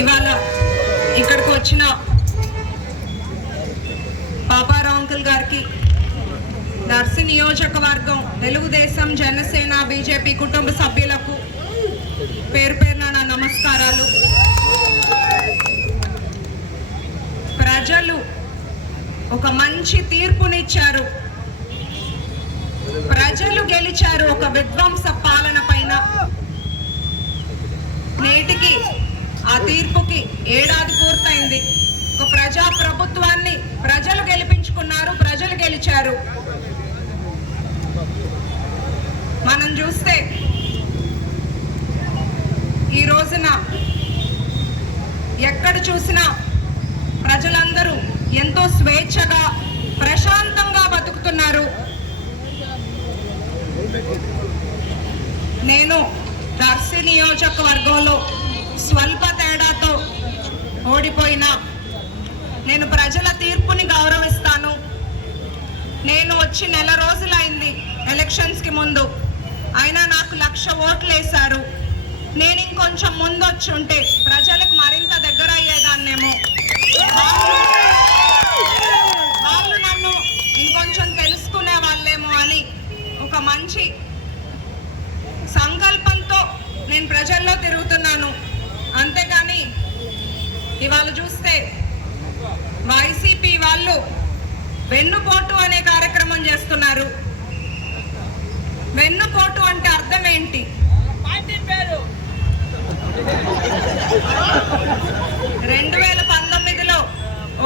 ఇవాళ ఇక్కడికి వచ్చిన పాపారావు అంకుల్ గారికి, దర్శి నియోజకవర్గం తెలుగుదేశం, జనసేన, బీజేపీ కుటుంబ సభ్యులకు పేరు పేరున నా నమస్కారాలు. ప్రజలు ఒక మంచి తీర్పునిచ్చారు, ప్రజలు గెలిచారు ఒక విధ్వంస పాలన పైన. నేటికి ఆ తీర్పుకి ఏడాది పూర్తయింది. ఒక ప్రజా ప్రభుత్వాన్ని ప్రజలు గెలిపించుకున్నారు, ప్రజలు గెలిచారు. మనం చూస్తే ఈ రోజున ఎక్కడ చూసినా ప్రజలందరూ ఎంతో స్వేచ్ఛగా ప్రశాంతంగా బతుకుతున్నారు. నేను దర్శి నియోజకవర్గంలో స్వల్ప తేడాతో ఓడిపోయినా నేను ప్రజల తీర్పుని గౌరవిస్తాను. నేను వచ్చి నెల రోజులైంది ఎలక్షన్స్కి ముందు, అయినా నాకు 1,00,000 ఓట్లు వేశారు. నేను ఇంకొంచెం ముందు వచ్చి ఉంటే ప్రజలకు మరింత దగ్గర అయ్యేదాన్నేమో, వాళ్ళు నన్ను ఇంకొంచెం తెలుసుకునే వాళ్ళేమో అని ఒక మంచి సంకల్పంతో నేను ప్రజల్లో తిరుగుతున్నాను. అంతేగాని ఇవాళ చూస్తే వైసీపీ వాళ్ళు వెన్నుపోటు అనే కార్యక్రమం చేస్తున్నారు. వెన్నుపోటు అంటే అర్థం ఏంటి? 2019లో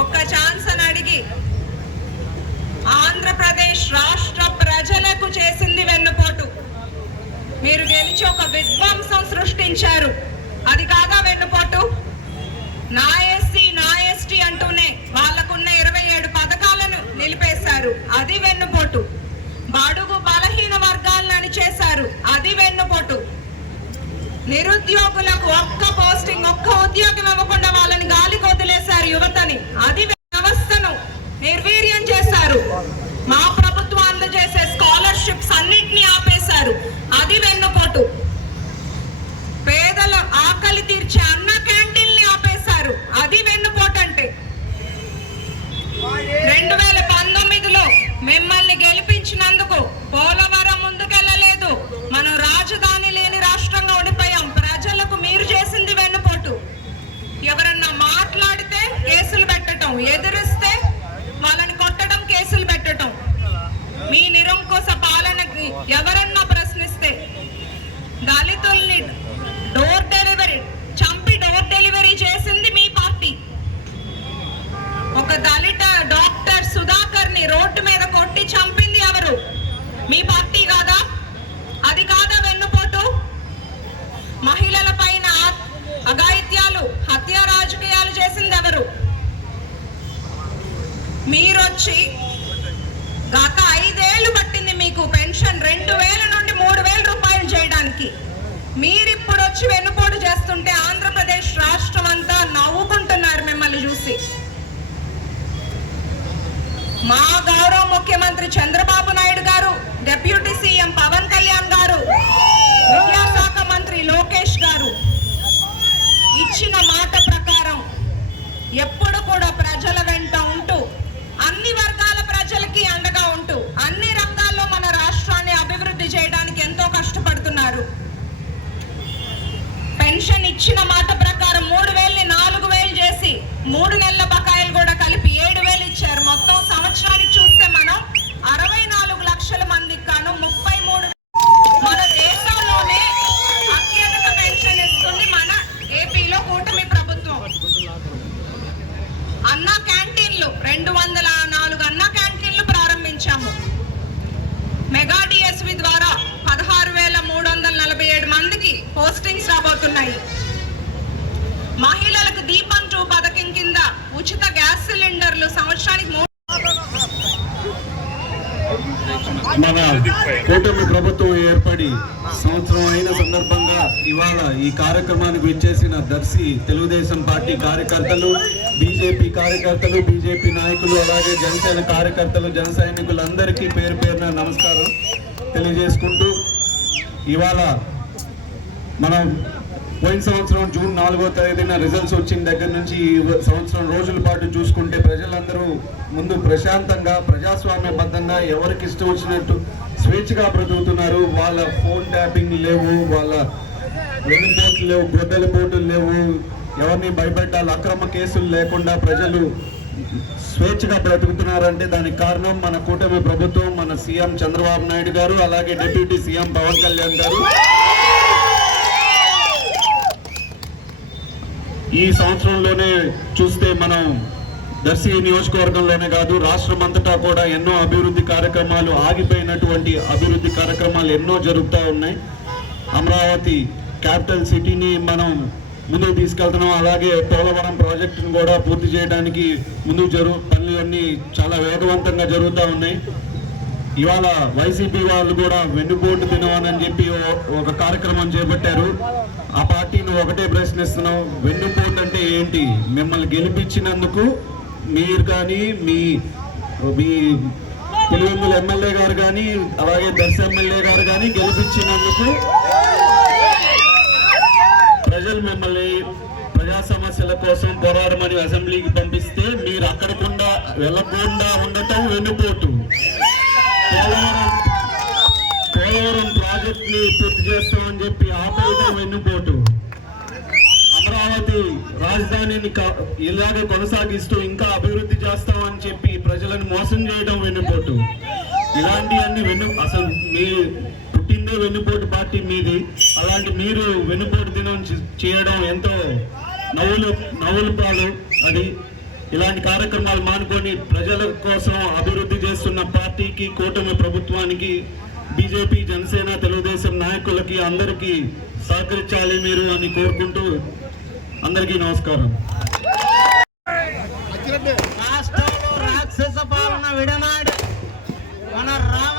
ఒక్క ఛాన్స్ అని అడిగి ఆంధ్రప్రదేశ్ రాష్ట్ర ప్రజలకు చేసింది వెన్నుపోటు. మీరు గెలిచి ఒక విధ్వంసం సృష్టించారు, అది కాదా వెన్నుపోటు? నా ఎస్సీ నా ఎస్టీ అంటూనే వాళ్ళకున్న 27 పథకాలను నిలిపేశారు, అది వెన్నుపోటు. బడుగు బలహీన వర్గాలను చేశారు, అది వెన్నుపోటు. నిరుద్యోగులకు ఒక్క పోస్టింగ్, ఒక్క ఉద్యోగం ఇవ్వకుండా వాళ్ళని గాలికి వదిలేశారు యువతని, అది వ్యవస్థను నిర్వీర్యం చేశారు. మా ప్రభుత్వం అందజేసే స్కాలర్షిప్స్ అన్నిటినీ ఆపేశారు, అది వెన్నుపోటు. పేదల ఆకలి తీర్చే అన్న క్యాంటీన్ని ఆపేశారు, అది వెన్నుపోటు. అంటే 2019లో మిమ్మల్ని గెలిపించినందుకు పోలవరం ముందుకెళ్ళలేదు, మనం రాజధాని లేని రాష్ట్రంగా ఉండిపోయాం. ప్రజలకు మీరు చేసింది వెన్నుపోటు. ఎవరన్నా మాట్లాడితే కేసులు పెట్టడం, ఎదిరిస్తే వాళ్ళని కొట్టడం, కేసులు పెట్టడం. మీ నిరంకుశ పాలనకి ఎవరన్నా ప్రశ్నిస్తే దళితుల్ని డోర్ డెలివరీ చంపి డోర్ డెలివరీ చేసింది మీ పార్టీ. ఒక దళిత డాక్టర్ సుధాకర్ ని రోడ్డు మీద కొట్టి చంపింది ఎవరు? మీ పార్టీ కాదా? అది కాదా వెన్నుపోటు? మహిళల పైన అఘాయిత్యాలు, హత్య రాజకీయాలు చేసింది ఎవరు? మీరొచ్చి గత 5 ఏళ్ళు పట్టింది మీకు పెన్షన్ 2,000 నుండి 3,000 రూపాయలు చేయడానికి. మీరిప్పుడు వచ్చి వెన్నుపోటు చేస్తుంటే ఆంధ్రప్రదేశ్ రాష్ట్రం అంతా నవ్వుకుంటున్నారు మిమ్మల్ని చూసి. మా గౌరవ ముఖ్యమంత్రి చంద్రబాబు నాయుడు గారు, డిప్యూటీ సీఎం పవన్ కళ్యాణ్ గారు, విద్యాశాఖ మంత్రి లోకేష్ గారు ఇచ్చిన మాట ప్రకారం ఎప్పుడు కూడా ప్రజల వెంట ఉంటూ, అన్ని వర్గాల ప్రజలకి అండగా ఉంటూ, అన్ని రంగాల్లో మన రాష్ట్రాన్ని అభివృద్ధి చేయడానికి ఎంతో కష్టపడుతున్నారు. పెన్షన్ ఇచ్చిన మాట ప్రకారం 3,000ని 4,000 చేసి 3 నెలల బకాయిలు కూడా కలిపి 7,000 ఇచ్చారు. మొత్తం సంవత్సరానికి చూస్తే మనం 64 లక్షల మందికి గాను 33 మన దేశంలోనే అత్యధిక పెన్షన్ ఇస్తుంది మన ఏపీలో కూటమి ప్రభుత్వం. అన్నా క్యాంటీన్లు 204 అన్నా క్యాంటీన్లు ప్రారంభించాము. మెగా డిఎస్వి ద్వారా 16,347 మందికి పోస్టింగ్స్ రాబోతున్నాయి. మహిళలకు దీపం 2 పథకం కింద ఉచిత గ్యాస్ సిలిండర్లు సంవత్సరానికి మన కూటమి ప్రభుత్వం ఏర్పడి సంవత్సరం అయిన సందర్భంగా ఇవాళ ఈ కార్యక్రమానికి విచ్చేసిన దర్శి తెలుగుదేశం పార్టీ కార్యకర్తలు, బీజేపీ కార్యకర్తలు, బీజేపీ నాయకులు, అలాగే జనసేన కార్యకర్తలు, జన సైనికులందరికీ పేరు పేరున నమస్కారం తెలియజేసుకుంటూ, ఇవాళ మనం పోయిన సంవత్సరం జూన్ 4వ తేదీన రిజల్ట్స్ వచ్చిన దగ్గర నుంచి ఈ సంవత్సరం రోజుల పాటు చూసుకుంటే ప్రజలందరూ ముందు ప్రశాంతంగా ప్రజాస్వామ్యబద్ధంగా ఎవరికి ఇష్టం వచ్చినట్టు స్వేచ్ఛగా బ్రతుకుతున్నారు. వాళ్ళ ఫోన్ ట్యాపింగ్ లేవు, వాళ్ళ వెన్నుపోట్లు లేవు, గొడ్డలి పోటులు లేవు, ఎవరిని భయపెట్టాలి, అక్రమ కేసులు లేకుండా ప్రజలు స్వేచ్ఛగా బ్రతుకుతున్నారంటే దానికి కారణం మన కూటమి ప్రభుత్వం, మన సీఎం చంద్రబాబు నాయుడు గారు, అలాగే డిప్యూటీ సీఎం పవన్ కళ్యాణ్ గారు. ఈ సంవత్సరంలోనే చూస్తే మనం దర్శి నియోజకవర్గంలోనే కాదు రాష్ట్రం అంతటా కూడా ఎన్నో అభివృద్ధి కార్యక్రమాలు, ఆగిపోయినటువంటి అభివృద్ధి కార్యక్రమాలు ఎన్నో జరుగుతూ ఉన్నాయి. అమరావతి క్యాపిటల్ సిటీని మనం ముందుకు తీసుకెళ్తున్నాం. అలాగే పోలవరం ప్రాజెక్టును కూడా పూర్తి చేయడానికి పనులన్నీ చాలా వేగవంతంగా జరుగుతూ ఉన్నాయి. ఇవాళ వైసీపీ వాళ్ళు కూడా వెన్నుపోటు దినమని చెప్పి ఒక కార్యక్రమం చేపట్టారు. ఆ పార్టీని ఒకటే ప్రశ్నిస్తున్నాం, వెన్నుపోటు అంటే ఏంటి? మిమ్మల్ని గెలిపించినందుకు మీరు కానీ మీ పులివెందుల ఎమ్మెల్యే గారు కానీ అలాగే దర్శి ఎమ్మెల్యే గారు కానీ గెలిపించినందుకు ప్రజలు మిమ్మల్ని ప్రజా సమస్యల కోసం పోరాడమని అసెంబ్లీకి పంపిస్తే మీరు అక్కడకుండా వెళ్ళకుండా ఉండటం వెన్నుపోటు. పోలవరం ప్రాజెక్ట్ ని పూర్తి చేస్తామని చెప్పి ఆపేయడం వెన్నుపోటు. అమరావతి రాజధానిని ఇలాగే కొనసాగిస్తూ ఇంకా అభివృద్ధి చేస్తామని చెప్పి ప్రజలను మోసం చేయడం వెన్నుపోటు. ఇలాంటివన్నీ అసలు మీ పుట్టిందే వెన్నుపోటు పార్టీ మీది. అలాంటి మీరు వెన్నుపోటు దినం చేయడం ఎంతో నవ్వులు పాలు. అది ఇలాంటి కార్యక్రమాలు మానుకొని ప్రజల కోసం అభివృద్ధి చేస్తున్న పార్టీకి, కూటమి ప్రభుత్వానికి, బీజేపీ, జనసేన, తెలుగుదేశం నాయకులకి అందరికీ సహకరించాలి మీరు అని కోరుకుంటూ అందరికీ నమస్కారం. రాష్ట్రంలో రాక్షస పాలన విడనాడు మన రామ